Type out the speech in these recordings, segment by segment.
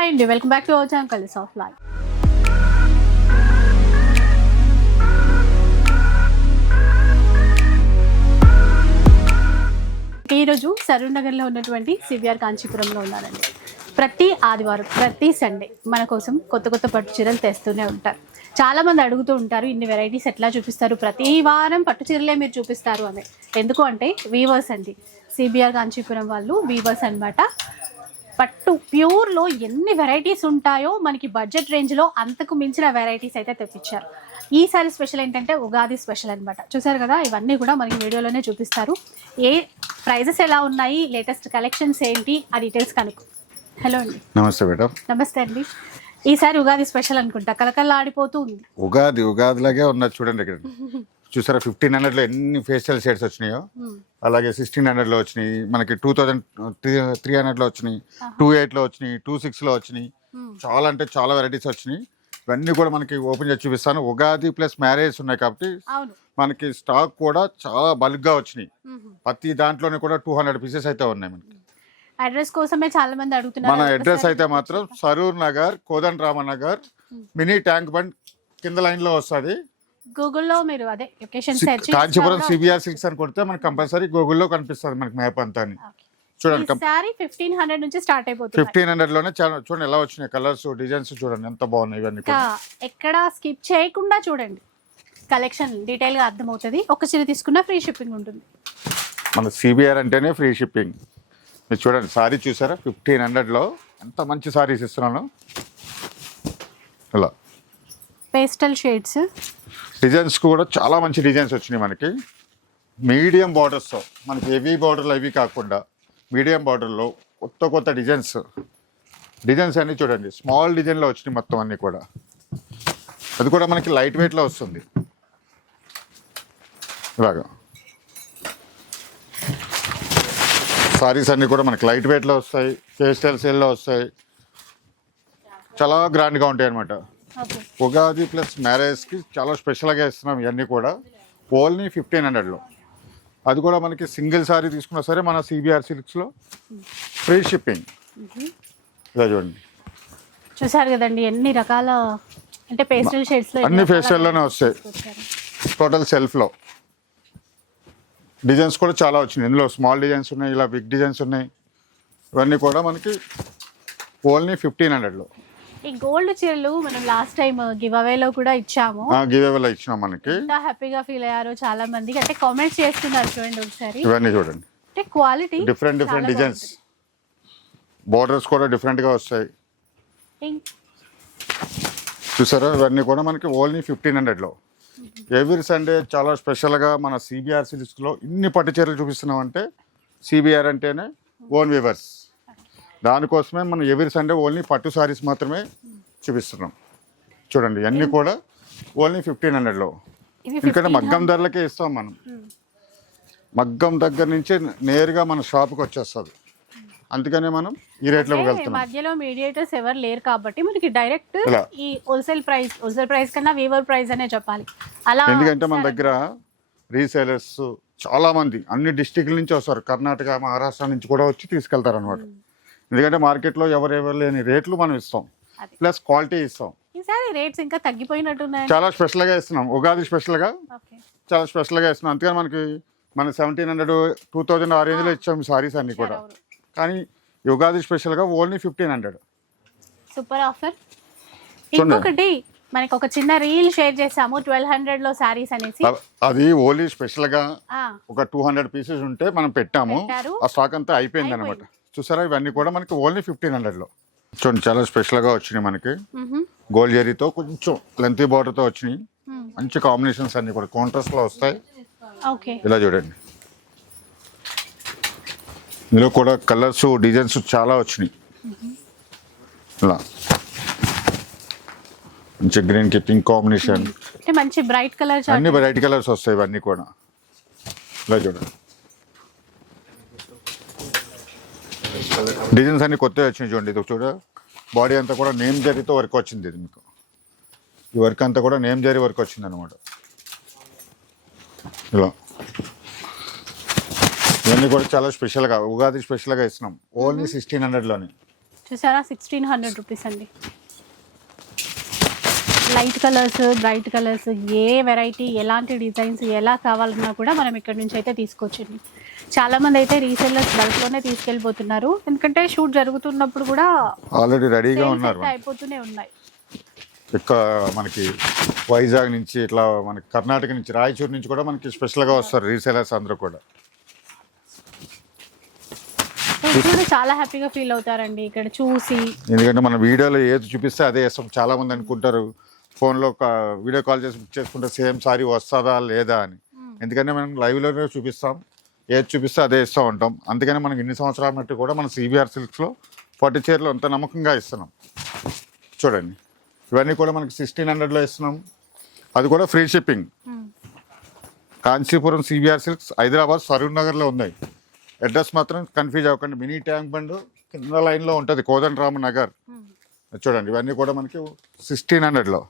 Hi అండి welcome back to our channel కలిసి of life ఈరోజు సరూర్ నగర్లో ఉన్నటువంటి సివిఆర్ కాంచీపురంలో ఉన్నానండి ప్రతి ఆదివారం ప్రతి సండే మన కోసం కొత్త కొత్త పట్టు చీరలు తెస్తూనే ఉంటారు. చాలామంది అడుగుతూ ఉంటారు ఇన్ని వెరైటీస్ ఎట్లా చూపిస్తారు? ప్రతి వారం పట్టు చీరలే మీరు చూపిస్తారు అని. ఎందుకు అంటే వీవర్స్ అండి. సిబిఆర్ కాంచీపురం వాళ్ళు వీవర్స్ అనమాట పట్టు ప్యూర్లో ఎన్ని వెరైటీస్ ఉంటాయో మనకి బడ్జెట్ రేంజ్లో అంతకు మించిన వెరైటీస్ అయితే తెప్పించారు. ఈసారి స్పెషల్ ఏంటంటే ఉగాది స్పెషల్ అన్నమాట. చూసారు కదా? ఇవన్నీ కూడా మనకి వీడియోలోనే చూపిస్తారు. ఏ ప్రైజెస్ ఎలా ఉన్నాయి? లేటెస్ట్ కలెక్షన్స్ ఏంటి? ఆ డీటెయిల్స్ కనుక్కో. హలో అండి. నమస్తే మేడం. నమస్తే అండి. ఈసారి ఉగాది స్పెషల్ అనుకుంటా. కలకల్లా ఆడిపోతూ ఉంది. ఉగాది ఉగాదిలాగే ఉన్నది చూడండి ఇక్కడ. చూసారా? ఫిఫ్టీన్ హండ్రెడ్లో ఎన్ని ఫేషియల్ షేడ్స్ వచ్చినాయో? అలాగే సిక్స్టీన్ హండ్రెడ్లో వచ్చినాయి. మనకి టూ థౌజండ్ త్రీ త్రీ హండ్రెడ్లో వచ్చినాయి. టూ ఎయిట్లో వచ్చినాయి టూ సిక్స్లో వచ్చినాయి. చాలా అంటే చాలా వెరైటీస్ వచ్చినాయి. ఇవన్నీ కూడా మనకి ఓపెన్ చేసి చూపిస్తాను. ఉగాది ప్లస్ మ్యారేజ్ ఉన్నాయి కాబట్టి మనకి స్టాక్ కూడా చాలా బల్క్గా వచ్చినాయి. ప్రతి దాంట్లోనే కూడా టూ హండ్రెడ్ పీసెస్ అయితే ఉన్నాయి మనకి. అడ్రస్ కోసమే చాలా మంది మన అడుగుతున్నారు అడ్రస్ అయితే మాత్రం Saroor Nagar Kodanda Rama Nagar mini tank bund కింద లైన్లో వస్తుంది. గూగుల్లో మీరు అదే location search Kanchipuram CBR six అని కొడితే మనకి కంపల్సరీ గూగుల్లో కనిపిస్తుంది మనకి మ్యాప్ అంతా. చూడండి ఈసారి ఫిఫ్టీన్ హండ్రెడ్ నుంచి స్టార్ట్ అయిపోతుంది ఫిఫ్టీన్ హండ్రెడ్లోనే చూడండి ఎలా వచ్చినాయి కలర్స్ డిజైన్స్ చూడండి ఎంత బాగున్నాయి ఇవన్నీ. ఎక్కడ స్కిప్ చేయకుండా చూడండి. కలెక్షన్ డీటెయిల్గా అర్థమవుతుంది. ఒక చీర తీసుకున్న ఫ్రీ షిప్పింగ్ ఉంటుంది. మన సిబిఆర్ అంటేనే ఫ్రీ షిప్పింగ్ మీరు చూడండి సారీ చూసారా? ఫిఫ్టీన్ హండ్రెడ్లో ఎంత మంచి సారీస్ ఇస్తున్నాను. ఇలా పేస్టల్ షేడ్స్. డిజైన్స్ కూడా చాలా మంచి డిజైన్స్ వచ్చినాయి మనకి. మీడియం బార్డర్స్తో మనకి హెవీ బార్డర్లు అవి కాకుండా మీడియం బార్డర్లో కొత్త కొత్త డిజైన్స్. డిజైన్స్ అన్నీ చూడండి స్మాల్ డిజైన్లో వచ్చినాయి మొత్తం అన్నీ కూడా. అది కూడా మనకి లైట్ వెయిట్లో వస్తుంది. ఇలాగా. సారీస్ అన్నీ కూడా మనకి లైట్ వెయిట్లో వస్తాయి ఫేస్టైల్ సేల్లో వస్తాయి. చాలా గ్రాండ్గా ఉంటాయి అన్నమాట ఉగాది ప్లస్ మ్యారేజ్కి చాలా స్పెషల్గా ఇస్తున్నాం ఇవన్నీ కూడా. ఓన్లీ ఫిఫ్టీన్ హండ్రెడ్లో. అది కూడా మనకి సింగిల్ సారీ తీసుకున్నా సరే మన సిబిఆర్ సిల్క్స్లో. Free shipping. ఇలా చూడండి. చూసారు కదండి ఎన్ని రకాల అంటే పేస్టల్ షేడ్స్లో అన్ని ఫేషియల్లోనే వస్తాయి. టోటల్ సెల్ఫ్లో. డిజైన్స్ కూడా చాలా వచ్చినాయి. ఇందులో స్మాల్ డిజైన్స్ ఉన్నాయి ఇలా బిగ్ డిజైన్స్ ఉన్నాయి. ఇవన్నీ కూడా మనకి ఓన్లీ ఫిఫ్టీన్ హండ్రెడ్లో. ఈ గోల్డ్ చీరలు మనం లాస్ట్ టైం గివ్ అవేలో కూడా ఇచ్చాము. గివ్ అవేలో ఇచ్చినాం మనకి. ఎంత హ్యాపీగా ఫీల్ అయ్యారో చాలా మంది అంటే కామెంట్స్ చేస్తున్నారు చూడండి ఒకసారి. ఇవన్నీ చూడండి. అంటే quality different different designs borders కూడా డిఫరెంట్గా వస్తాయి. చూసారా? ఇవన్నీ కూడా మనకి ఓన్లీ ఫిఫ్టీన్ హండ్రెడ్లో ఎవ్రీ సండే చాలా స్పెషల్గా మన సిబిఆర్ సిరీస్లో ఇన్ని పట్టు చీరలు చూపిస్తున్నాం అంటే సిబిఆర్ అంటేనే ఓన్ వీవర్స్ దానికోసమే మనం ఎవ్రీ సండే ఓన్లీ పట్టు సారీస్ మాత్రమే చూపిస్తున్నాం. చూడండి ఇవన్నీ కూడా ఓన్లీ ఫిఫ్టీన్ హండ్రెడ్లో. ఎందుకంటే మగ్గం ధరలకే ఇస్తాం మనం. మగ్గం దగ్గర నుంచి నేరుగా మన షాప్కి వచ్చేస్తుంది. అందుకనే మనం ఈ రేట్లో మధ్యలో మీడియేటర్స్ ఎవరు లేరు కాబట్టి మనకి డైరెక్ట్. ఈ హోల్సేల్ ప్రైస్ హోల్సేల్ ప్రైస్ కన్నా వీవర్ ప్రైస్ అనే చెప్పాలి. అలా ఎందుకంటే మన దగ్గర రీసేలర్స్ చాలా మంది అన్ని డిస్టిక్ల నుంచి వస్తారు. కర్ణాటక మహారాష్ట్ర నుంచి కూడా వచ్చి తీసుకెళ్తారు అనమాట ఎందుకంటే మార్కెట్లో ఎవరెవరు లేని రేట్లు మనం ఇస్తాం. ప్లస్ క్వాలిటీ ఇస్తాం. ఈసారి రేట్స్ ఇంకా తగ్గిపోయినట్టున్నాయి. చాలా స్పెషల్గా ఇస్తున్నాం. ఉగాది స్పెషల్గా. చాలా స్పెషల్గా ఇస్తున్నాం. అందుకని మనకి మన సెవెంటీన్ హండ్రెడ్ టూ థౌజండ్ ఆ రేంజ్లో ఇచ్చాం సారీస్ అన్ని కూడా. కానీ ఈ ఉగాది స్పెషల్గా only fifteen hundred super offer. ఇంకొకటి మనకి ఒక చిన్న రీల్ షేర్ చేసాము ట్వెల్వ్ హండ్రెడ్లో సారీస్ అనేసి అది ఓన్లీ స్పెషల్గా ఆ, ఒక టూ హండ్రెడ్ పీసెస్ ఉంటే మనం పెట్టాము. ఆ స్టాక్ అంతా అయిపోయింది. అనమాట చూసారా? ఇవన్నీ కూడా మనకి ఓన్లీ ఫిఫ్టీన్ హండ్రెడ్లో. చూడండి చాలా స్పెషల్గా వచ్చినాయి మనకి. గోల్డ్ జరీతో కొంచెం లెంతీ బార్డర్తో వచ్చినాయి. మంచి కాంబినేషన్స్ అన్ని కూడా. కాంట్రాస్ట్లో వస్తాయి. ఓకే. ఇలా చూడండి. ఇందులో కూడా కలర్స్ డిజైన్స్ చాలా వచ్చినాయి. ఇలా. మంచి గ్రీన్కి పింక్ కాంబినేషన్. అంటే మంచి బ్రైట్ కలర్ అన్ని వెరైటీ కలర్స్ వస్తాయి ఇవన్నీ కూడా. ఇలా చూడండి. డిజైన్స్ అన్ని కొత్తవి వచ్చినాయి చూడండి. ఇది చూడ. బాడీ అంతా కూడా నేమ్ జరీతో వర్క్ వచ్చింది ఇది మీకు. ఈ వర్క్ అంతా కూడా నేమ్ జరీ వర్క్ వచ్చింది అనమాట ఇలా. ఇవన్నీ కూడా చాలా స్పెషల్గా ఉగాది స్పెషల్గా ఇస్తున్నాం. ఓన్లీ సిక్స్టీన్ హండ్రెడ్లోనే చూసారా? సిక్స్టీన్ హండ్రెడ్ రూపీస్ అండి. లైట్ కలర్స్ బ్రైట్ కలర్స్ ఏ వెరైటీ ఎలాంటి డిజైన్స్ ఎలా కావాలన్నా కూడా మనం ఇక్కడ నుంచి అయితే తీసుకోవచ్చండి చాలా మంది అయితే రీసెల్లర్స్ బల్క్లోనే తీసుకెళ్ళిపోతున్నారు. ఎందుకంటే షూట్ జరుగుతున్నప్పుడు కూడా ఆల్రెడీ రెడీగా ఉన్నారు అయిపోతూనే ఉన్నాయి. ఇక్కడ మనకి వైజాగ్ నుంచి ఇట్లా మనకి కర్ణాటక నుంచి రాయచూరు నుంచి కూడా మనకి స్పెషల్గా వస్తారు రీసేలర్స్ అందరూ కూడా. చాలా హ్యాపీగా ఫీల్ అవుతారండి ఇక్కడ చూసి. ఎందుకంటే మన వీడియోలో ఏది చూపిస్తే అదే వేస్తాం చాలా మంది అనుకుంటారు ఫోన్లో వీడియో కాల్ చేసి బుక్ చేసుకుంటే సేమ్ సారీ వస్తుందా లేదా అని. ఎందుకంటే మనం లైవ్లోనే చూపిస్తాం. ఏది చూపిస్తే అదే ఇస్తూ ఉంటాం. అందుకని మనకి ఇన్ని సంవత్సరాల మట్టి కూడా మన సిబిఆర్ సిల్క్స్లో పట్టు చీరలు అంత నమ్మకంగా ఇస్తున్నాం. చూడండి. ఇవన్నీ కూడా మనకి సిక్స్టీన్ హండ్రెడ్లో ఇస్తున్నాం. అది కూడా ఫ్రీ షిప్పింగ్ మ్మ్. కాంచీపురం సిబిఆర్ సిల్క్స్ హైదరాబాద్ సరూర్ నగర్లో ఉన్నాయి. అడ్రస్ మాత్రం కన్ఫ్యూజ్ అవ్వకండి. మినీ ట్యాంక్ బండ్ కింద లైన్లో ఉంటుంది. కోదండరామ నగర్. మ్మ్. చూడండి. ఇవన్నీ కూడా మనకి సిక్స్టీన్ హండ్రెడ్లో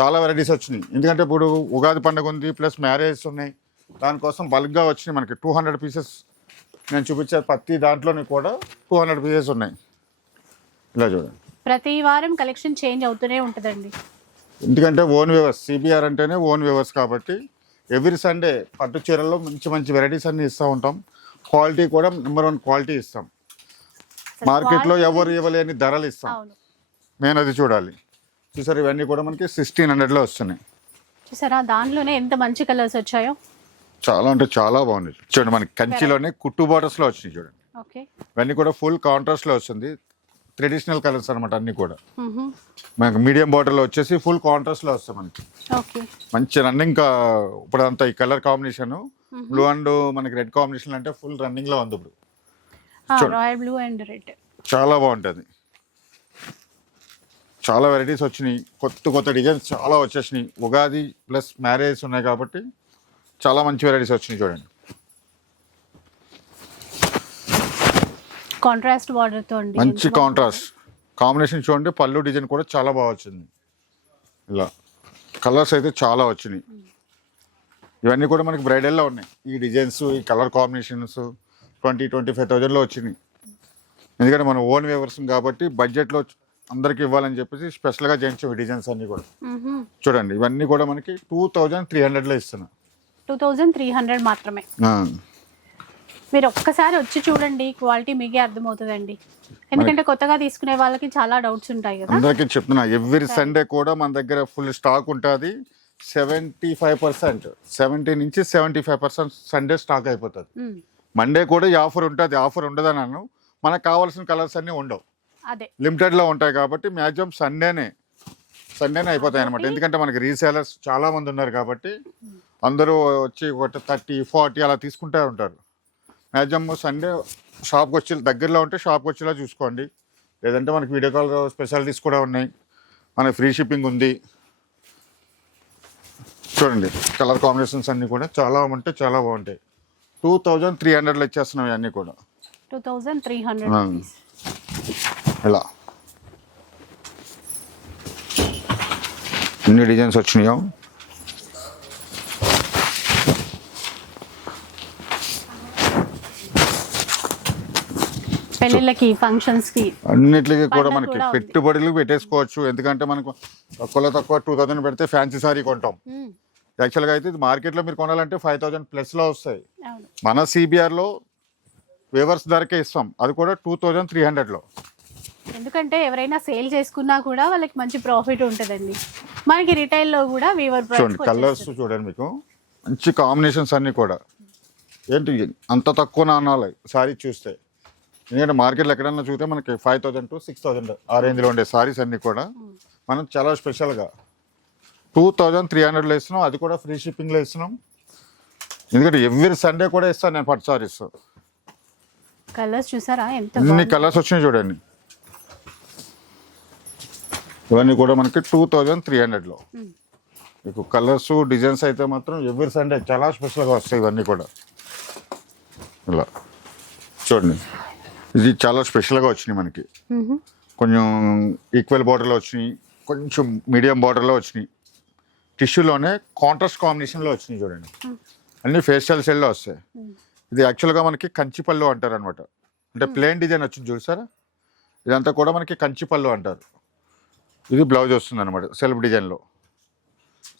చాలా వెరైటీస్ వచ్చినాయి. ఎందుకంటే ఇప్పుడు ఉగాది పండుగ ఉంది ప్లస్ మ్యారేజెస్ ఉన్నాయి. దానికోసం బల్క్గా వచ్చినాయి మనకి టూ హండ్రెడ్ పీసెస్. నేను చూపించే ప్రతి దాంట్లోని కూడా టూ హండ్రెడ్ పీసెస్ ఉన్నాయి. ఇలా చూడండి. ప్రతి వారం కలెక్షన్ చేంజ్ అవుతూనే ఉంటుందండి. ఎందుకంటే ఓన్ వ్యూవర్స్ సిబిఆర్ అంటేనే ఓన్ వ్యూవర్స్ కాబట్టి ఎవ్రీ సండే పట్టు చీరల్లో మంచి మంచి వెరైటీస్ అన్ని ఇస్తూ ఉంటాం. క్వాలిటీ కూడా నెంబర్ వన్ క్వాలిటీ ఇస్తాం. మార్కెట్లో ఎవరు ఇవ్వలేని ధరలు ఇస్తాం. నేను అది చూడాలి. చూసారు ఇవన్నీ కూడా మనకి సిక్స్టీన్ హండ్రెడ్లో వస్తున్నాయి. చూసారా? దాంట్లోనే ఎంత మంచి కలర్స్ వచ్చాయో? చాలా అంటే చాలా బాగుంది. చూడండి మనకి కంచిలోనే కుట్టు బార్డర్స్లో వచ్చినాయి చూడండి. ఇవన్నీ కూడా ఫుల్ కాంట్రాస్ట్లో వస్తుంది ట్రెడిషనల్ కలర్స్ అనమాట అన్నీ కూడా. మనకి మీడియం బార్డర్లో వచ్చేసి ఫుల్ కాంట్రాస్ట్లో వస్తాయి మనకి. మంచి రన్నింగ్ ఇప్పుడు అంతా ఈ కలర్ కాంబినేషన్ బ్లూ అండ్ మనకి రెడ్ కాంబినేషన్ అంటే ఫుల్ రన్నింగ్లో ఉంది ఇప్పుడు. చూడండి. రాయల్ బ్లూ అండ్ రెడ్ చాలా బాగుంటుంది. చాలా వెరైటీస్ వచ్చినాయి. కొత్త కొత్త డిజైన్స్ చాలా వచ్చేసినాయి. ఉగాది ప్లస్ మ్యారేజ్ ఉన్నాయి కాబట్టి చాలా మంచి వెరైటీస్ వచ్చినాయి చూడండి. కాంట్రాస్ట్ బార్డర్తో అండి మంచి కాంట్రాస్ట్ కాంబినేషన్ చూడండి పళ్ళు డిజైన్ కూడా చాలా బాగా వచ్చింది. ఇలా. కలర్స్ అయితే చాలా వచ్చినాయి. ఇవన్నీ కూడా మనకి బ్రైడల్లో ఉన్నాయి. ఈ డిజైన్స్ ఈ colour combinations twenty twenty five థౌజండ్లో వచ్చినాయి. ఎందుకంటే మన ఓన్ వేవర్స్ కాబట్టి బడ్జెట్లో అందరికి ఇవ్వాలని చెప్పేసి స్పెషల్గా చేయించాం ఈ డిజైన్స్ అన్నీ కూడా. చూడండి ఇవన్నీ కూడా మనకి టూ థౌజండ్ త్రీ హండ్రెడ్లో ఇస్తున్నా. టూ థౌజండ్ త్రీ హండ్రెడ్ మాత్రమే. మీరు ఒక్కసారి వచ్చి చూడండి క్వాలిటీ మీకే అర్థమవుతుందండి. ఎందుకంటే కొత్తగా తీసుకునే వాళ్ళకి చాలా డౌట్స్ ఉంటాయి కదా. అందరికీ చెప్తున్నా ఎవ్రీ సండే కూడా మన దగ్గర ఫుల్ స్టాక్ ఉంటుంది. సెవెంటీ ఫైవ్ పర్సెంట్ సెవెంటీ నుంచి seventy five percent Sunday stock అయిపోతుంది. మండే కూడా ఈ ఆఫర్ ఉంటుంది ఆఫర్ ఉండదని అన్నాను. మనకు కావాల్సిన కలర్స్ అన్నీ ఉండవు. అదే. లిమిటెడ్లో ఉంటాయి కాబట్టి మ్యాక్సిమం సండేనే సండేనే అయిపోతాయి అనమాట ఎందుకంటే మనకి రీసేలర్స్ చాలా మంది ఉన్నారు కాబట్టి అందరూ వచ్చి ఒక థర్టీ ఫార్టీ అలా తీసుకుంటూ ఉంటారు. మ్యాక్సిమం సండే షాప్కి వచ్చి దగ్గరలో ఉంటే షాప్కి వచ్చేలా చూసుకోండి. లేదంటే మనకి వీడియో కాల్ స్పెషాలిటీస్ కూడా ఉన్నాయి. మనకి ఫ్రీ షిప్పింగ్ ఉంది. చూడండి కలర్ కాంబినేషన్స్ అన్నీ కూడా చాలా అంటే చాలా బాగుంటాయి. టూ థౌజండ్ త్రీ హండ్రెడ్లో ఇచ్చేస్తున్నాం ఇవన్నీ కూడా. Two thousand three hundred. ఇలా. ఎన్ని డిజైన్స్ వచ్చినాయో? పెళ్ళిళ్ళకి ఫంక్షన్స్కి అన్నిటికీ కూడా మనకి. పెట్టుబడులు పెట్టేసుకోవచ్చు. ఎందుకంటే మనకు తక్కువలో తక్కువ టూ థౌజండ్ పెడితే ఫ్యాన్సీ సారీ కొంటాం. యాక్చువల్గా అయితే ఇది మార్కెట్లో మీరు కొనాలంటే ఫైవ్ థౌజండ్ ప్లస్లో వస్తాయి. మన సిబిఆర్లో వేవర్స్ ధరకే ఇస్తాం. అది కూడా టూ థౌజండ్ త్రీ హండ్రెడ్లో ఎందుకంటే ఎవరైనా సేల్ చేసుకున్నా కూడా వాళ్ళకి మంచి ప్రాఫిట్ ఉంటుందండి. మనకి రిటైల్లో కూడా వీవర్ చూడండి కలర్స్ చూడండి మీకు. మంచి కాంబినేషన్స్ అన్నీ కూడా. ఏంటి అంత తక్కువ నాణాలు సారీ చూస్తే. ఎందుకంటే మార్కెట్లో ఎక్కడన్నా చూస్తే మనకి five thousand to six thousand ఆ రేంజ్లో ఉండే సారీస్ అన్నీ కూడా మనం చాలా స్పెషల్గా టూ థౌజండ్ త్రీ హండ్రెడ్లో ఇస్తున్నాం అది కూడా ఫ్రీ షిప్పింగ్లో ఇస్తున్నాం. ఎందుకంటే ఎవ్రీ సండే కూడా ఇస్తాను నేను పట్టు సారీస్ కలర్స్ చూసారా? ఎంత ఇన్ని. కలర్స్ వచ్చినాయి చూడండి. ఇవన్నీ కూడా మనకి టూ థౌజండ్ త్రీ హండ్రెడ్లో. మీకు కలర్స్ డిజైన్స్ అయితే మాత్రం ఎవ్రీ సండే చాలా స్పెషల్గా వస్తాయి ఇవన్నీ కూడా. ఇలా. చూడండి. ఇది చాలా స్పెషల్గా వచ్చినాయి మనకి. కొంచెం ఈక్వల్ బార్డర్లో వచ్చినాయి కొంచెం మీడియం బార్డర్లో వచ్చినాయి. టిష్యూలోనే కాంట్రాస్ట్ కాంబినేషన్లో వచ్చినాయి చూడండి. అన్ని ఫేషియల్ సెల్లో వస్తాయి. ఇది యాక్చువల్గా మనకి కంచిపల్లు అంటారు అనమాట అంటే ప్లేన్ డిజైన్ వచ్చింది చూసారా? ఇదంతా కూడా మనకి కంచి పళ్ళు అంటారు. ఇది బ్లౌజ్ వస్తుంది అనమాట సెల్ఫ్ డిజైన్లో.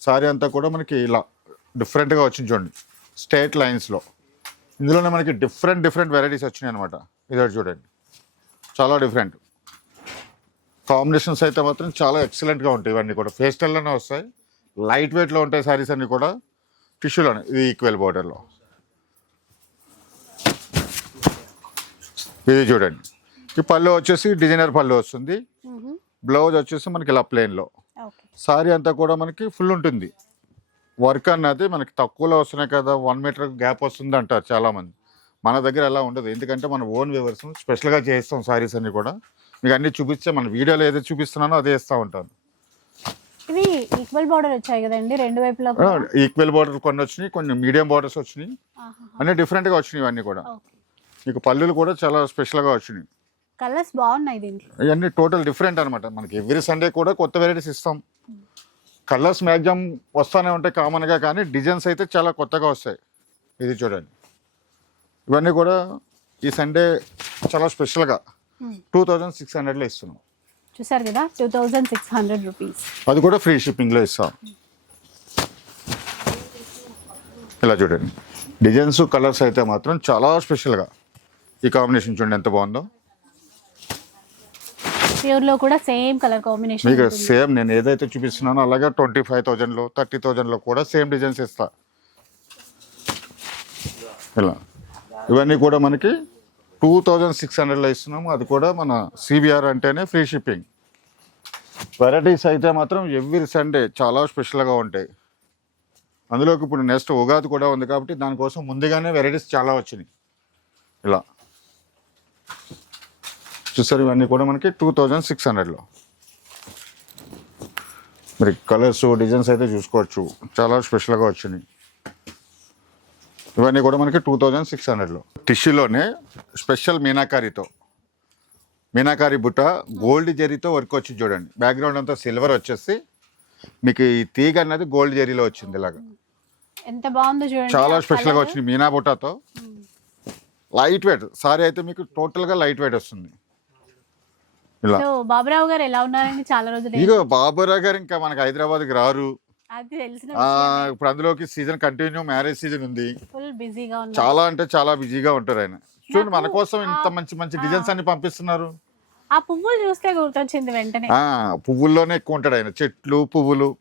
సారీ అంతా కూడా మనకి ఇలా డిఫరెంట్గా వచ్చింది చూడండి స్ట్రేట్ లైన్స్లో. ఇందులోనే మనకి డిఫరెంట్ డిఫరెంట్ వెరైటీస్ వచ్చినాయి అనమాట ఇది చూడండి. చాలా డిఫరెంట్. కాంబినేషన్స్ అయితే మాత్రం చాలా ఎక్సలెంట్గా ఉంటాయి ఇవన్నీ కూడా. ఫేస్టల్లోనే వస్తాయి. లైట్ వెయిట్లో ఉంటాయి సారీస్ అన్నీ కూడా. టిష్యూలోనే ఇది ఈక్వల్ బార్డర్లో. ఇది చూడండి. ఈ పళ్ళు వచ్చేసి డిజైనర్ పళ్ళు వస్తుంది. బ్లౌజ్ వచ్చేసి మనకి ఇలా ప్లెయిన్లో. సారీ అంతా కూడా మనకి ఫుల్ ఉంటుంది. వర్క్ అన్నది మనకి తక్కువలో వస్తున్నాయి కదా వన్ మీటర్ గ్యాప్ వస్తుంది అంటారు చాలామంది. మన దగ్గర అలా ఉండదు. ఎందుకంటే మన ఓన్ వ్యూవర్స్ స్పెషల్గా చేస్తాం సారీస్ అన్ని కూడా. మీకు అన్ని చూపిస్తే మన వీడియోలో ఏదైతే చూపిస్తున్నానో అదే ఇస్తూ ఉంటాను. ఇవి ఈక్వల్ బార్డర్ వచ్చాయి కదండి రెండు వైపులా ఈక్వల్ బార్డర్ కొన్ని వచ్చినాయి కొన్ని మీడియం బార్డర్స్ వచ్చినాయి. అన్ని డిఫరెంట్గా వచ్చినాయి ఇవన్నీ కూడా. మీకు పళ్ళులు కూడా చాలా స్పెషల్గా వచ్చినాయి. కలర్స్ బాగున్నాయి దీంట్లో. ఇవన్నీ టోటల్ డిఫరెంట్ అనమాట మనకి ఎవ్రీ సండే కూడా కొత్త వెరైటీస్ ఇస్తాం. కలర్స్ మ్యాక్సిమం వస్తూనే ఉంటాయి కామన్గా కానీ డిజైన్స్ అయితే చాలా కొత్తగా వస్తాయి. ఇది చూడండి. ఇవన్నీ కూడా ఈ సండే చాలా స్పెషల్గా. టూ థౌజండ్ సిక్స్ హండ్రెడ్లో ఇస్తున్నాం. చూసారు కదా? Two thousand six hundred rupees అది కూడా ఫ్రీ షిప్పింగ్లో ఇస్తాం. ఇలా చూడండి. డిజైన్స్ కలర్స్ అయితే మాత్రం చాలా స్పెషల్గా ఈ కాంబినేషన్ చూడండి ఎంత బాగుందో. ప్యూర్లో కూడా సేమ్ కలర్ కాంబినేషన్ మీకు సేమ్ నేను ఏదైతే చూపిస్తున్నానో అలాగే ట్వంటీ ఫైవ్ థౌజండ్లో థర్టీ థౌజండ్లో కూడా సేమ్ డిజైన్స్ ఇస్తా. ఇలా. ఇవన్నీ కూడా మనకి టూ థౌజండ్ సిక్స్ హండ్రెడ్లో ఇస్తున్నాము. అది కూడా మన సిబిఆర్ అంటేనే ఫ్రీ షిప్పింగ్. వెరైటీస్ అయితే మాత్రం ఎవ్రీ సండే చాలా స్పెషల్గా ఉంటాయి. అందులోకి ఇప్పుడు నెక్స్ట్ ఉగాది కూడా ఉంది కాబట్టి దానికోసం ముందుగానే వెరైటీస్ చాలా వచ్చినాయి. ఇలా. చూసారు ఇవన్నీ కూడా మనకి టూ థౌజండ్ సిక్స్ హండ్రెడ్లో. మరి కలర్స్ డిజైన్స్ అయితే చూసుకోవచ్చు. చాలా స్పెషల్గా వచ్చినాయి. ఇవన్నీ కూడా మనకి టూ థౌజండ్ సిక్స్ హండ్రెడ్లో టిష్యూలోనే స్పెషల్ మీనాకారితో. మీనాకారి బుట్ట గోల్డ్ జరీతో వర్క్ వచ్చి చూడండి. బ్యాక్గ్రౌండ్ అంతా సిల్వర్ వచ్చేసి మీకు ఈ తీగ అన్నది గోల్డ్ జరీలో వచ్చింది ఇలాగా. ఎంత బాగుందో చూడండి చాలా స్పెషల్గా. వచ్చింది మీనా బుట్టతో. లైట్ వెయిట్ సారీ అయితే మీకు టోటల్గా లైట్ వెయిట్ వస్తుంది. ఇలా. బాబురావు గారు ఎలా ఉన్నారండి? చాలా రోజులు బాబురావు గారు ఇంకా మనకి హైదరాబాద్కి రారు. ఇప్పుడు అందులోకి సీజన్ కంటిన్యూ మ్యారేజ్ సీజన్ ఉంది. ఫుల్ బిజీగా చాలా అంటే చాలా బిజీగా ఉంటారు ఆయన. చూడండి మన కోసం ఇంత మంచి మంచి డిజైన్స్ అన్ని పంపిస్తున్నారు. ఆ పువ్వులు చూస్తే గుర్తొచ్చింది వెంటనే. పువ్వుల్లోనే ఎక్కువ ఉంటాడు ఆయన. చెట్లు పువ్వులు.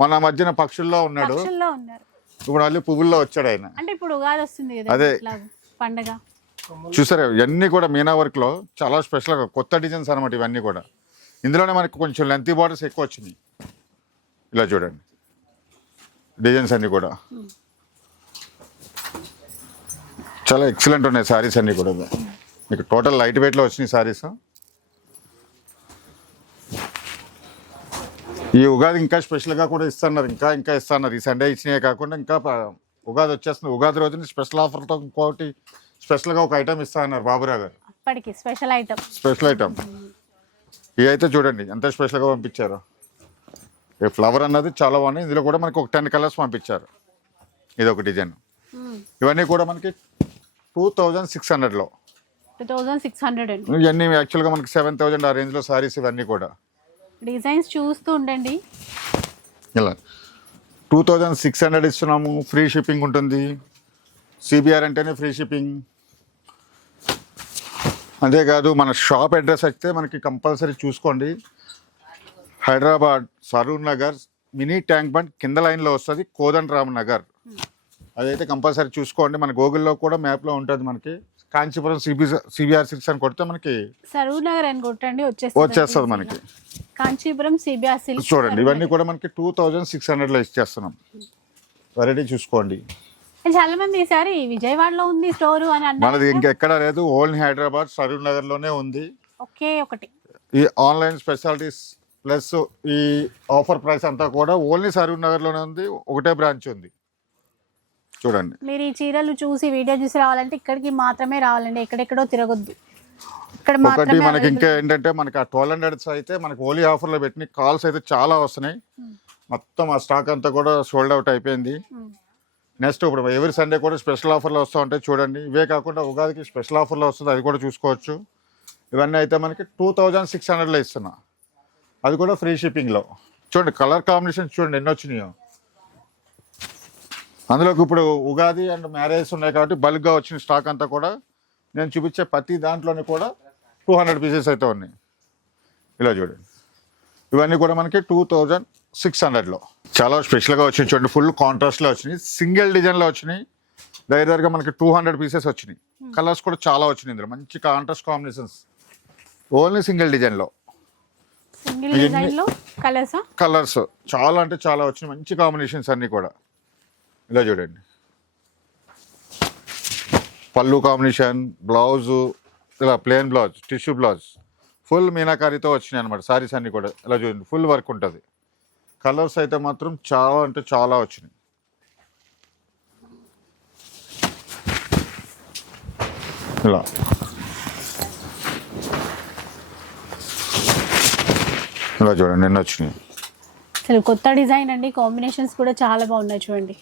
మన మధ్యన పక్షుల్లో ఉన్నాడు. ఇప్పుడు మళ్ళీ పువ్వుల్లో వచ్చాడు ఆయన. అంటే ఇప్పుడు ఉగాది వస్తుంది అదే. పండగ. చూసారా ఇవన్నీ కూడా మీనా వర్క్లో చాలా స్పెషల్గా కొత్త డిజైన్స్ అనమాట ఇవన్నీ కూడా. ఇందులోనే మనకి కొంచెం లెంతీ బార్డర్స్ ఎక్కువ వచ్చినాయి. ఇలా చూడండి. డిజైన్స్ అన్ని కూడా. చాలా ఎక్సలెంట్ ఉన్నాయి సారీస్ అన్ని కూడా. మీకు టోటల్ లైట్ వెయిట్లో వచ్చినాయి సారీస్. ఈ ఉగాది ఇంకా స్పెషల్గా కూడా ఇస్తున్నారు. ఇంకా ఇంకా ఇస్తున్నారు. ఈ సండే ఇచ్చినాయే కాకుండా ఇంకా ఉగాది వచ్చేస్తుంది. ఉగాది రోజున స్పెషల్ ఆఫర్తో ఇంకోటి స్పెషల్గా ఒక ఐటమ్ ఇస్తా అన్నారు బాబురావు గారు. అప్పటికి స్పెషల్ ఐటమ్. Special item. ఇవి అయితే చూడండి ఎంత స్పెషల్గా పంపించారు. ఈ ఫ్లవర్ అన్నది చాలా బాగుంది ఇందులో కూడా మనకి ఒక టెన్ కలర్స్ పంపించారు. ఇది ఒక డిజైన్ ఇవన్నీ కూడా మనకి టూ థౌజండ్ సిక్స్ హండ్రెడ్లో. టూ థౌజండ్ సిక్స్ హండ్రెడ్ అండి. ఇవన్నీ యాక్చువల్గా మనకి సెవెన్ థౌజండ్ ఆ రేంజ్లో సారీస్ ఇవన్నీ కూడా. డిజైన్స్ చూస్తూ ఉండండి. ఇలా. టూ థౌజండ్ సిక్స్ హండ్రెడ్ ఇస్తున్నాము. ఫ్రీ షిప్పింగ్ ఉంటుంది. సిబిఆర్ అంటేనే ఫ్రీ షిప్పింగ్. అంతేకాదు మన షాప్ అడ్రస్ అయితే మనకి కంపల్సరీ చూసుకోండి. Hyderabad Saroor Nagar mini tank bund కింద లైన్లో వస్తుంది కోదండ రామ్ నగర్. అదైతే కంపల్సరీ చూసుకోండి. మన గూగుల్లో కూడా మ్యాప్లో ఉంటుంది మనకి. కాంచీపురం సిబి సిబిఆర్ సిక్స్ అని కొడితే మనకి సరూర్ నగర్ అని కొట్టండి వచ్చేస్తుంది వచ్చేస్తుంది మనకి. కాంచీపురం సిబిఆర్ సిల్క్ చూడండి ఇవన్నీ కూడా మనకి టూ థౌజండ్ సిక్స్ హండ్రెడ్లో ఇచ్చేస్తున్నాం. వెరైటీ చూసుకోండి. చాలా మంది ఈసారి విజయవాడలో ఉంది స్టోర్ అని మనది ఇంకెక్కడ లేదు. ఓన్లీ హైదరాబాద్ సరూర్ నగర్లోనే ఉంది. ఒకే ఒకటి. ఈ ఆన్లైన్ స్పెషాలిటీస్ ప్లస్ ఈ ఆఫర్ ప్రైస్ అంతా కూడా ఓన్లీ సరూర్ నగర్లోనే ఉంది ఒకటే బ్రాంచ్ ఉంది. చూడండి. మీరు ఈ చీరలు చూసి వీడియో చూసి రావాలంటే ఇక్కడికి మాత్రమే రావాలండి ఎక్కడెక్కడో తిరగొద్దు. ఇక్కడ ఒకటి మనకి ఇంకా. ఏంటంటే మనకి ఆ ట్వెల్వ్ హండ్రెడ్స్ అయితే మనకి ఓలీ ఆఫర్లో పెట్టిన కాల్స్ అయితే చాలా వస్తున్నాయి. మొత్తం ఆ స్టాక్ అంతా కూడా సోల్డ్ అవుట్ అయిపోయింది. నెక్స్ట్ ఇప్పుడు ఎవరి సండే కూడా స్పెషల్ ఆఫర్లో వస్తూ ఉంటాయి చూడండి. ఇవే కాకుండా ఉగాదికి స్పెషల్ ఆఫర్లో వస్తుంది అది కూడా చూసుకోవచ్చు. ఇవన్నీ అయితే మనకి టూ థౌజండ్ సిక్స్ హండ్రెడ్లో ఇస్తున్నా. అది కూడా ఫ్రీ షిప్పింగ్లో. చూడండి కలర్ కాంబినేషన్ చూడండి ఎన్ని వచ్చినాయో. అందులోకి ఇప్పుడు ఉగాది అండ్ మ్యారేజ్ ఉన్నాయి కాబట్టి బల్క్గా వచ్చిన స్టాక్ అంతా కూడా నేను చూపించే ప్రతి దాంట్లోని కూడా టూ హండ్రెడ్ పీసెస్ అయితే ఉన్నాయి. ఇలా చూడండి. ఇవన్నీ కూడా మనకి టూ థౌజండ్ సిక్స్ హండ్రెడ్లో. చాలా స్పెషల్గా వచ్చినాయి. చూడండి ఫుల్ కాంట్రాస్ట్లో వచ్చినాయి. సింగిల్ డిజైన్లో వచ్చినాయి. దగ్గర దగ్గరగా మనకి టూ హండ్రెడ్ పీసెస్ వచ్చినాయి. కలర్స్ కూడా చాలా వచ్చినాయి ఇందులో. మంచి కాంట్రాస్ట్ కాంబినేషన్స్. ఓన్లీ సింగిల్ డిజైన్లో. సింగిల్ ఇవన్నీ- డిజైన్లో కలర్సా? కలర్స్. చాలా అంటే చాలా వచ్చినాయి. మంచి కాంబినేషన్స్ అన్నీ కూడా. ఇలా చూడండి. పళ్ళు కాంబినేషన్ బ్లౌజు ఇలా plain blouse tissue blouse full మీనాకారితో వచ్చినాయి అనమాట సారీస్ అన్నీ కూడా. ఇలా చూడండి. ఫుల్ వర్క్ ఉంటుంది. కలర్స్ అయితే మాత్రం చాలా అంటే చాలా వచ్చినాయి. ఇలా. ఇలా చూడండి నిన్న వచ్చినాయి. అసలు కొత్త డిజైన్ అండి కాంబినేషన్స్ కూడా చాలా బాగున్నాయి చూడండి.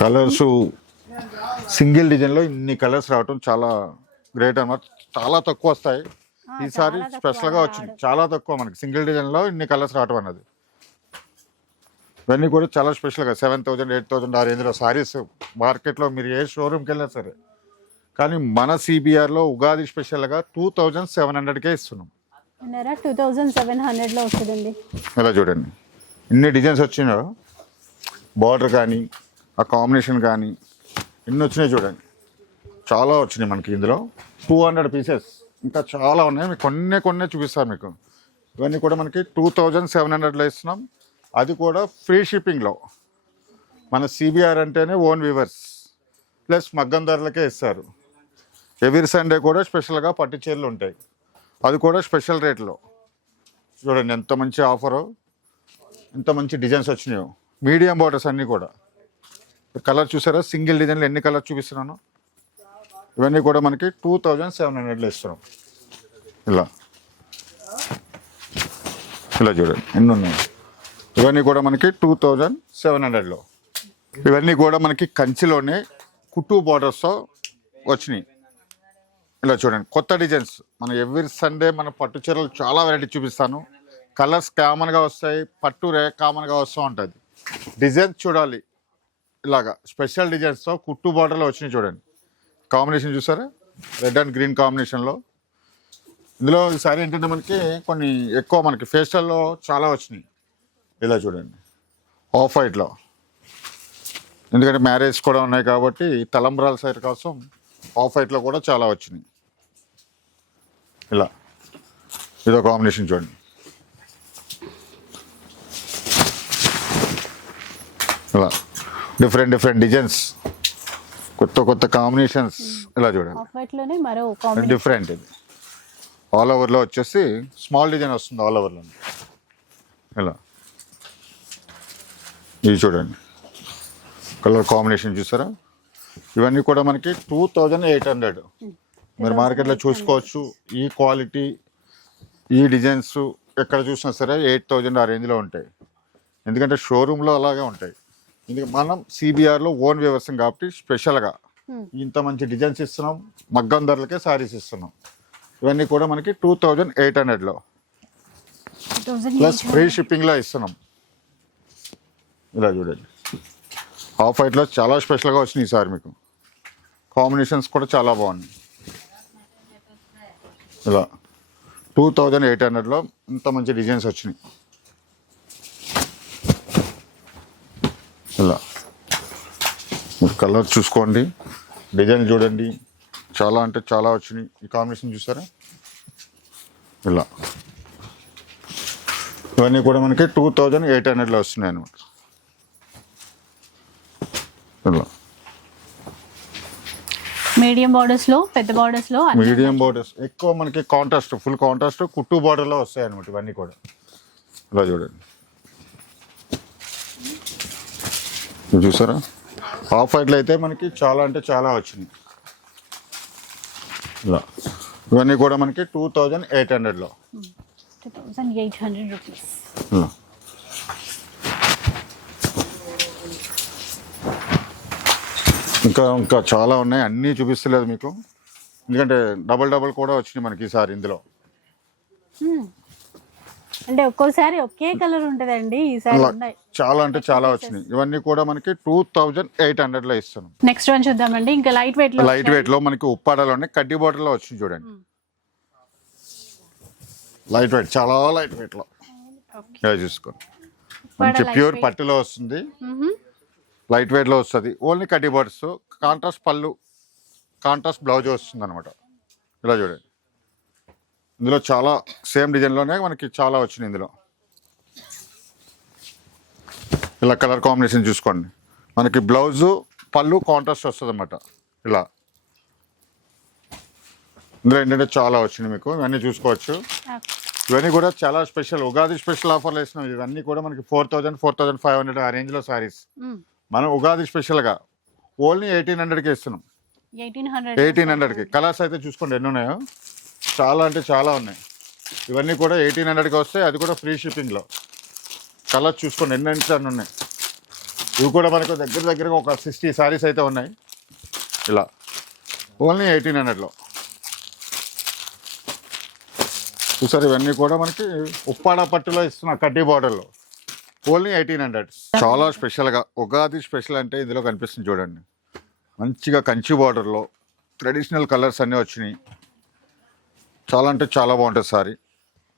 కలర్స్ సింగిల్ డిజైన్లో ఇన్ని కలర్స్ రావటం చాలా గ్రేట్ అన్నమాట. చాలా తక్కువ వస్తాయి. ఈసారి స్పెషల్గా వచ్చింది. చాలా తక్కువ మనకి. సింగిల్ డిజైన్లో ఇన్ని కలర్స్ రావటం అన్నది. ఇవన్నీ కూడా చాలా స్పెషల్గా సెవెన్ థౌజండ్ ఎయిట్ థౌజండ్ ఆ రేంజ్లో సారీస్ మార్కెట్లో మీరు ఏ షోరూమ్కి వెళ్ళినా సరే. కానీ మన సిబిఆర్లో ఉగాది స్పెషల్గా టూ థౌజండ్ సెవెన్ హండ్రెడ్కే ఇస్తున్నాం. టూ థౌజండ్ సెవెన్ హండ్రెడ్లో వస్తుందండి. ఇలా చూడండి. ఇన్ని డిజైన్స్ వచ్చినాయో బార్డర్ కానీ ఆ కాంబినేషన్ కానీ ఎన్ని వచ్చినాయి చూడండి. చాలా వచ్చినాయి మనకి ఇందులో. టూ హండ్రెడ్ పీసెస్ ఇంకా చాలా ఉన్నాయి. మీకు కొన్ని కొన్ని చూపిస్తాను మీకు. ఇవన్నీ కూడా మనకి టూ థౌజండ్ సెవెన్ హండ్రెడ్లో ఇస్తున్నాం. అది కూడా ఫ్రీ షిప్పింగ్లో. మన సిబిఆర్ అంటేనే ఓన్ వివర్స్. ప్లస్ మగ్గం ధరలకే ఇస్తారు. ఎవ్రీ సండే కూడా స్పెషల్గా పట్టు చీరలు ఉంటాయి. అది కూడా స్పెషల్ రేట్లో చూడండి ఎంత మంచి ఆఫరు ఎంత మంచి డిజైన్స్ వచ్చినాయో. మీడియం బార్డర్స్ అన్నీ కూడా. కలర్ చూసారా? సింగిల్ డిజైన్లు ఎన్ని కలర్ చూపిస్తున్నాను? ఇవన్నీ కూడా మనకి టూ థౌజండ్ సెవెన్ హండ్రెడ్లో ఇస్తున్నాం. ఇలా. ఇలా చూడండి. ఎన్ని ఉన్నాయి? ఇవన్నీ కూడా మనకి టూ థౌజండ్ సెవెన్ హండ్రెడ్లో ఇవన్నీ కూడా మనకి కంచిలోనే కుట్టు బార్డర్స్తో వచ్చినాయి. ఇలా చూడండి కొత్త డిజైన్స్. మన ఎవ్రీ సండే మన పట్టు చీరలు చాలా వెరైటీ చూపిస్తాను. కలర్స్ కామన్గా వస్తాయి పట్టు రే కామన్గా వస్తూ ఉంటుంది. డిజైన్స్ చూడాలి. ఇలాగా స్పెషల్ డిజైన్స్తో కుట్టు బార్డర్లో వచ్చినాయి చూడండి. కాంబినేషన్ చూసారా? రెడ్ అండ్ గ్రీన్ కాంబినేషన్లో ఇందులో ఈసారి ఏంటంటే మనకి కొన్ని ఎక్కువ మనకి ఫేస్టల్లో చాలా వచ్చినాయి. ఇలా చూడండి. ఆఫ్ వైట్లో ఎందుకంటే మ్యారేజ్ కూడా ఉన్నాయి కాబట్టి తలంబ్రాల సైడ్ కోసం ఆఫ్ వైట్లో కూడా చాలా వచ్చినాయి. ఇలా. ఇదో కాంబినేషన్ చూడండి. ఇలా. Different different designs. కొత్త కొత్త కాంబినేషన్స్. ఇలా చూడండి. డిఫరెంట్ ఇది. ఆల్ ఓవర్లో వచ్చేసి స్మాల్ డిజైన్ వస్తుంది ఆల్ ఓవర్లో. ఇలా. ఇది చూడండి. కలర్ కాంబినేషన్ చూసారా? ఇవన్నీ కూడా మనకి టూ థౌజండ్ ఎయిట్ హండ్రెడ్ మీరు మార్కెట్లో చూసుకోవచ్చు ఈ క్వాలిటీ ఈ డిజైన్స్ ఎక్కడ చూసినా సరే ఎయిట్ థౌజండ్ ఆ రేంజ్లో ఉంటాయి. ఎందుకంటే షోరూంలో అలాగే ఉంటాయి. ఎందుకంటే మనం సిబిఆర్లో ఓన్ వ్యవస్థ కాబట్టి స్పెషల్గా ఇంత మంచి డిజైన్స్ ఇస్తున్నాం మగ్గం ధరలకే సారీస్ ఇస్తున్నాం. ఇవన్నీ కూడా మనకి టూ థౌజండ్ ఎయిట్ హండ్రెడ్లో ప్లస్ ఫ్రీ షిప్పింగ్లో ఇస్తున్నాం. ఇలా చూడండి. హాఫ్ వైట్లో చాలా స్పెషల్గా వచ్చినాయి ఈసారి మీకు. కాంబినేషన్స్ కూడా చాలా బాగున్నాయి. ఇలా టూ థౌజండ్ ఎయిట్ హండ్రెడ్లో ఇంత మంచి డిజైన్స్ వచ్చినాయి. ఇలా మీరు కలర్ చూసుకోండి. డిజైన్ చూడండి. చాలా అంటే చాలా వచ్చినాయి. ఈ కాంబినేషన్ చూసారా? ఇలా. ఇవన్నీ కూడా మనకి టూ థౌజండ్ ఎయిట్ హండ్రెడ్లో వస్తున్నాయి అనమాట ఇలా మీడియం బార్డర్స్లో పెద్ద బార్డర్స్లో మీడియం బార్డర్స్ ఎక్కువ మనకి కాంట్రాస్ట్ ఫుల్ కాంట్రాస్ట్ కుట్టు బార్డర్లో వస్తాయి అనమాట ఇవన్నీ కూడా. ఇలా చూడండి. చూసారా? ఆఫ్ వైట్లో అయితే మనకి చాలా అంటే చాలా వచ్చినాయి ఇలా. ఇవన్నీ కూడా మనకి టూ థౌజండ్ ఎయిట్ హండ్రెడ్లో two thousand eight hundred rupees ఇలా. ఇంకా ఇంకా చాలా ఉన్నాయి. అన్నీ చూపిస్తలేదు మీకు. ఎందుకంటే డబల్ డబల్ కూడా వచ్చినాయి మనకి ఈసారి ఇందులో. అంటే ఒక్కోసారి ఒకే కలర్ ఉంటదండి. ఈసారి ఉన్నాయి. చాలా అంటే చాలా వచ్చినాయి. ఇవన్నీ కూడా మనకి టూ థౌజండ్ ఎయిట్ హండ్రెడ్లో ఇస్తున్నాం. నెక్స్ట్ వన్ చూద్దామండి. ఇంకా లైట్ వెయిట్లో లైట్ వెయిట్లో మనకి ఉప్పాడలోనే కడ్డీ బాటిల్లో వచ్చింది చూడండి. లైట్ వెయిట్ చాలా లైట్ వెయిట్లో. చూసుకోండి. మంచి ప్యూర్. పట్టులో వస్తుంది. లైట్ వెయిట్లో వస్తుంది. ఓన్లీ కడ్డీ బాటిల్స్ కాంట్రాస్ట్ పళ్ళు కాంట్రాస్ట్ బ్లౌజ్ వస్తుంది అనమాట ఇలా చూడండి. ఇందులో చాలా సేమ్ డిజైన్లోనే మనకి చాలా వచ్చినాయి ఇందులో. ఇలా కలర్ కాంబినేషన్ చూసుకోండి. మనకి బ్లౌజు పళ్ళు కాంట్రాస్ట్ వస్తుంది అనమాట ఇలా. ఇందులో ఏంటంటే చాలా వచ్చినాయి మీకు. ఇవన్నీ చూసుకోవచ్చు. ఇవన్నీ కూడా చాలా స్పెషల్. ఉగాది స్పెషల్ ఆఫర్లు వేసినాం. ఇవన్నీ కూడా మనకి four thousand four thousand five hundred ఆ రేంజ్లో సారీస్ మ్మ్. మనం ఉగాది స్పెషల్గా ఓన్లీ ఎయిటీన్ హండ్రెడ్కి ఇస్తున్నాం. 1800 ఎయిటీన్ హండ్రెడ్కి. కలర్స్ అయితే చూసుకోండి ఎన్ని ఉన్నాయో? చాలా అంటే చాలా ఉన్నాయి. ఇవన్నీ కూడా ఎయిటీన్ హండ్రెడ్కి వస్తాయి అది కూడా ఫ్రీ షిప్పింగ్లో. కలర్స్ చూసుకోండి ఎన్ని అంటే అన్ని ఉన్నాయి. ఇవి కూడా మనకు దగ్గర దగ్గరగా ఒక సిక్స్టీ సారీస్ అయితే ఉన్నాయి. ఇలా. ఓన్లీ ఎయిటీన్ హండ్రెడ్లో. చూసారు ఇవన్నీ కూడా మనకి ఉప్పాడ పట్టులో ఇస్తున్న కడ్డీ బార్డర్లో ఓన్లీ ఎయిటీన్ హండ్రెడ్. చాలా స్పెషల్గా ఉగాది స్పెషల్ అంటే ఇందులో కనిపిస్తుంది చూడండి. మంచిగా కంచి బార్డర్లో ట్రెడిషనల్ కలర్స్ అన్నీ వచ్చినాయి. చాలా అంటే చాలా బాగుంటుంది సారీ.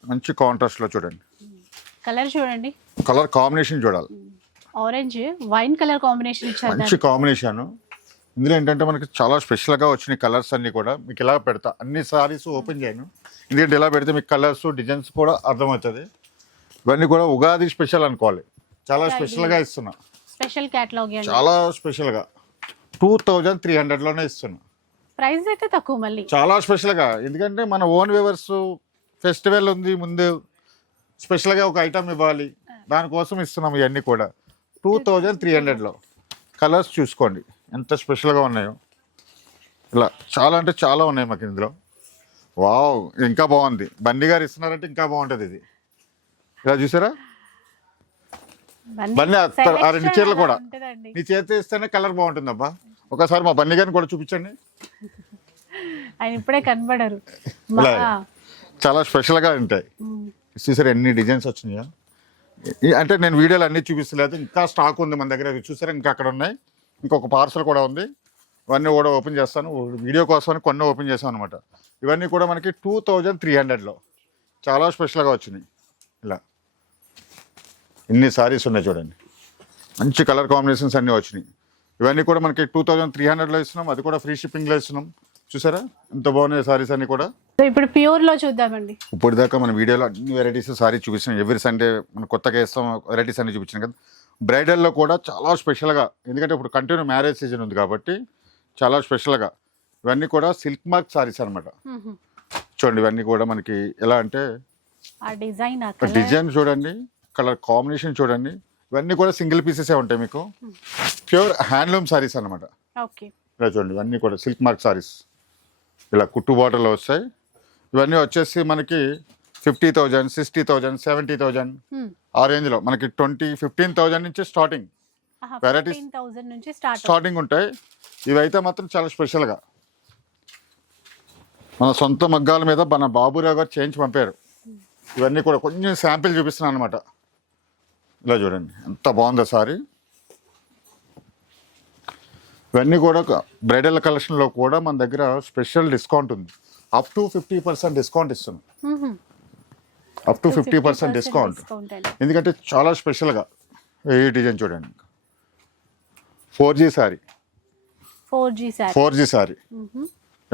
మంచి కాంట్రాస్ట్లో చూడండి. కలర్ చూడండి. కలర్ కాంబినేషన్ చూడాలి. ఆరెంజ్ వైన్ కలర్ కాంబినేషన్ ఇచ్చారు మంచి కాంబినేషన్. ఇందులో ఏంటంటే మనకి చాలా స్పెషల్గా వచ్చిన కలర్స్ అన్నీ కూడా మీకు ఇలా పెడతా. అన్ని సారీస్ ఓపెన్ చేయను. ఎందుకంటే ఇలా పెడితే మీకు కలర్స్ డిజైన్స్ కూడా అర్థమవుతుంది. ఇవన్నీ కూడా ఉగాది స్పెషల్ అనుకోవాలి. చాలా స్పెషల్గా ఇస్తున్నా. స్పెషల్ క్యాటలాగ్ చాలా స్పెషల్గా. టూ థౌజండ్ త్రీ హండ్రెడ్లోనే ఇస్తున్నా. ప్రైస్ అయితే తక్కువ మళ్ళీ. చాలా స్పెషల్గా. ఎందుకంటే మన ఓన్ వ్యూవర్స్ ఫెస్టివల్ ఉంది ముందు స్పెషల్గా ఒక ఐటమ్ ఇవ్వాలి. దానికోసం ఇస్తున్నాం ఇవన్నీ కూడా. టూ థౌజండ్ త్రీ హండ్రెడ్లో. కలర్స్ చూసుకోండి. ఎంత స్పెషల్గా ఉన్నాయో. ఇలా చాలా అంటే చాలా ఉన్నాయి మాకు ఇందులో. వావ్ ఇంకా బాగుంది. బండి గారు ఇస్తున్నారంటే ఇంకా బాగుంటుంది ఇది. ఇలా చూసారా? బన్నీ అత్త- ఆ రెండు చీరలు కూడా. నీ చేతి ఇస్తేనే కలర్ బాగుంటుంది అబ్బా ఒకసారి మా బన్నీ గారిని కూడా చూపించండి. ఆయన ఇప్పుడే కనబడరు. చాలా స్పెషల్గా ఉంటాయి. చూసారు ఎన్ని డిజైన్స్ వచ్చినాయా? అంటే నేను వీడియోలు అన్నీ చూపిస్తలేదు. ఇంకా స్టాక్ ఉంది మన దగ్గర. చూసారా? ఇంకా అక్కడ ఉన్నాయి. ఇంకొక పార్సల్ కూడా ఉంది. ఇవన్నీ కూడా ఓపెన్ చేస్తాను. వీడియో కోసమని కొన్ని ఓపెన్ చేశాను అనమాట ఇవన్నీ కూడా మనకి టూ థౌజండ్ త్రీ హండ్రెడ్లో చాలా స్పెషల్గా వచ్చినాయి. ఇలా. ఇన్ని సారీస్ ఉన్నాయి చూడండి. మంచి కలర్ కాంబినేషన్స్ అన్నీ వచ్చినాయి. ఇవన్నీ కూడా మనకి టూ థౌజండ్ త్రీ హండ్రెడ్లో ఇస్తున్నాం అది కూడా ఫ్రీ షిప్పింగ్లో ఇస్తున్నాం. చూసారా? ఎంత బాగున్నాయి సారీస్ అన్నీ కూడా. ఇప్పుడు ప్యూర్లో చూద్దామండి. ఇప్పుడు దాకా మన వీడియోలో అన్ని వెరైటీస్ సారీ చూపించాం ఎవ్రీ సండే మన కొత్తగా వేస్తాం వెరైటీస్ అన్ని చూపించాం కదా. బ్రైడల్లో కూడా చాలా స్పెషల్గా ఎందుకంటే ఇప్పుడు కంటిన్యూ మ్యారేజ్ సీజన్ ఉంది కాబట్టి చాలా స్పెషల్గా ఇవన్నీ కూడా సిల్క్ మార్క్ సారీస్ అనమాట. చూడండి ఇవన్నీ కూడా మనకి ఎలా అంటే డిజైన్ చూడండి. కలర్ కాంబినేషన్ చూడండి. ఇవన్నీ కూడా సింగిల్ పీసెసే ఉంటాయి మీకు. ప్యూర్ హ్యాండ్లూమ్ సారీస్ అనమాట ఓకే. ఇలా చూడండి ఇవన్నీ కూడా సిల్క్ మార్క్ సారీస్. ఇలా కుట్టు బాటలో వస్తాయి. ఇవన్నీ వచ్చేసి మనకి fifty thousand sixty thousand seventy thousand ఆ రేంజ్లో. మనకి ట్వంటీ ఫిఫ్టీన్ థౌజండ్ నుంచి స్టార్టింగ్. స్టార్ట్ స్టార్టింగ్ ఉంటాయి. ఇవైతే మాత్రం చాలా స్పెషల్గా. మన సొంత మగ్గాల మీద మన బాబురావు గారు చేయించి పంపారు. ఇవన్నీ కూడా కొంచెం శాంపిల్ చూపిస్తున్నాను అనమాట ఇలా చూడండి. ఎంత బాగుందో సారీ. ఇవన్నీ కూడా బ్రైడల్ కలెక్షన్లో కూడా మన దగ్గర స్పెషల్ డిస్కౌంట్ ఉంది. Up to fifty percent discount ఇస్తున్నాం. Up to fifty percent discount. ఎందుకంటే చాలా స్పెషల్గా ఈ డిజైన్ చూడండి. Four G sari. Four G sari four G sari.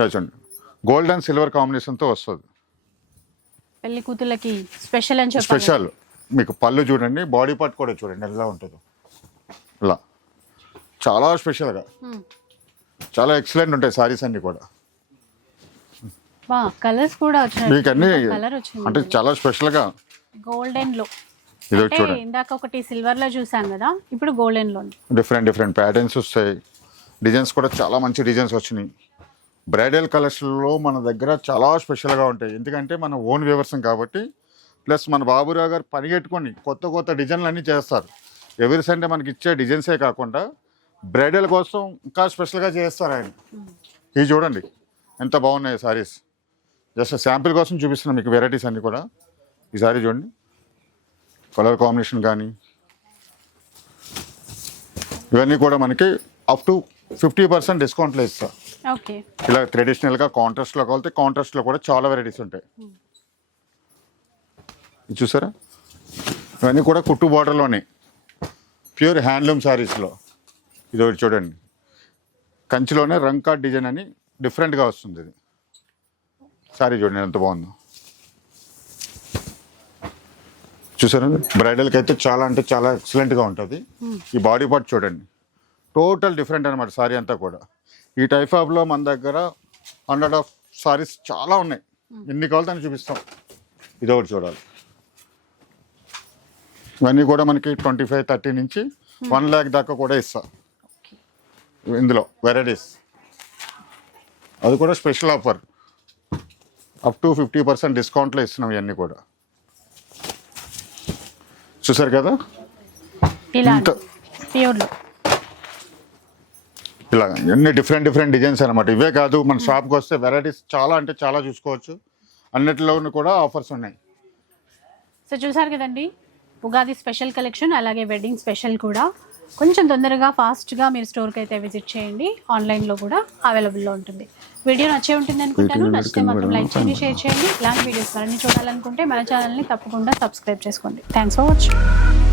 చూడండి. గోల్డ్ అండ్ సిల్వర్ కాంబినేషన్తో వస్తుంది. పెళ్ళి కూతుళ్ళకి స్పెషల్ అని స్పెషల్. మీకు పళ్ళు చూడండి బాడీ పార్ట్ కూడా చూడండి ఎలా ఉంటుందో. ఇలా. చాలా స్పెషల్గా. చాలా ఎక్సలెంట్ ఉంటాయి సారీస్ అన్నీ కూడా. కలర్స్ కూడా మీకు అన్ని అంటే చాలా స్పెషల్గా. గోల్డెన్లో ఇది చూడండి. ఇందాక ఒకటి సిల్వర్లో చూసాం కదా ఇప్పుడు గోల్డెన్లో డిఫరెంట్ డిఫరెంట్ ప్యాటర్న్స్ వస్తాయి. డిజైన్స్ కూడా చాలా మంచి డిజైన్స్ వచ్చినాయి. బ్రైడల్ కలెక్షన్లో మన దగ్గర చాలా స్పెషల్గా ఉంటాయి. ఎందుకంటే మన ఓన్ వ్యవసాయం కాబట్టి ప్లస్ మన బాబురావు గారు పరిగెట్టుకొని కొత్త కొత్త డిజైన్లు అన్నీ చేస్తారు. ఎవరి సండే మనకి ఇచ్చే డిజైన్సే కాకుండా బ్రైడల్ కోసం ఇంకా స్పెషల్గా చేస్తారు ఆయన. ఇవి చూడండి. ఎంత బాగున్నాయి సారీస్. జస్ట్ శాంపిల్ కోసం చూపిస్తున్నాం మీకు వెరైటీస్ అన్నీ కూడా. ఈ సారీ చూడండి. కలర్ కాంబినేషన్ కానీ. ఇవన్నీ కూడా మనకి అప్ టు ఫిఫ్టీ పర్సెంట్ డిస్కౌంట్లో ఇస్తా. ఓకే. ఇలా ట్రెడిషనల్గా కాంట్రాస్ట్లో కలితే కాంట్రాస్ట్లో కూడా చాలా వెరైటీస్ ఉంటాయి. ఇది చూసారా? ఇవన్నీ కూడా కుట్టు బార్డర్లోనే. ప్యూర్ హ్యాండ్లూమ్ శారీస్లో. ఇది ఒకటి చూడండి. కంచిలోనే రంకా డిజైన్ అని డిఫరెంట్గా వస్తుంది ఇది. శారీ చూడండి ఎంత బాగుందో. చూసారా? బ్రైడల్కి అయితే చాలా అంటే చాలా ఎక్సలెంట్గా ఉంటుంది. ఈ బాడీ పార్ట్ చూడండి. టోటల్ డిఫరెంట్ అనమాట సారీ అంతా కూడా. ఈ టైప్ ఆఫ్లో మన దగ్గర హండ్రెడ్ ఆఫ్ సారీస్ చాలా ఉన్నాయి. ఎన్ని కావాలి దాన్ని చూపిస్తాం. ఇది ఒకటి చూడాలి. ఇవన్నీ కూడా మనకి ట్వంటీ ఫైవ్ థర్టీ నుంచి వన్ ల్యాక్ దాకా కూడా ఇస్తా. ఇందులో వెరైటీస్. అది కూడా special offer. Up to fifty percent డిస్కౌంట్లో ఇస్తున్నాం ఇవన్నీ కూడా. చూసారు కదా? ఇలా ఇంత ప్యూర్లో. ఇలా అన్ని డిఫరెంట్ డిఫరెంట్ డిజైన్స్ అనమాట ఇవే కాదు మన షాప్కి వస్తే వెరైటీస్ చాలా అంటే చాలా చూసుకోవచ్చు. అన్నిటిలోనూ కూడా ఆఫర్స్ ఉన్నాయి. సో చూసారు కదండి? ఉగాది స్పెషల్ కలెక్షన్ అలాగే వెడ్డింగ్ స్పెషల్ కూడా. కొంచెం తొందరగా ఫాస్ట్గా మీరు స్టోర్కి అయితే విజిట్ చేయండి. ఆన్లైన్లో కూడా అవైలబుల్లో ఉంటుంది. వీడియో నచ్చే ఉంటుంది అనుకుంటాను. నచ్చితే మాత్రం లైక్ చేయండి షేర్ చేయండి. ఇలాంటి వీడియోస్ మరిన్ని చూడాలనుకుంటే మన ఛానల్ని తప్పకుండా సబ్స్క్రైబ్ చేసుకోండి. Thanks for watching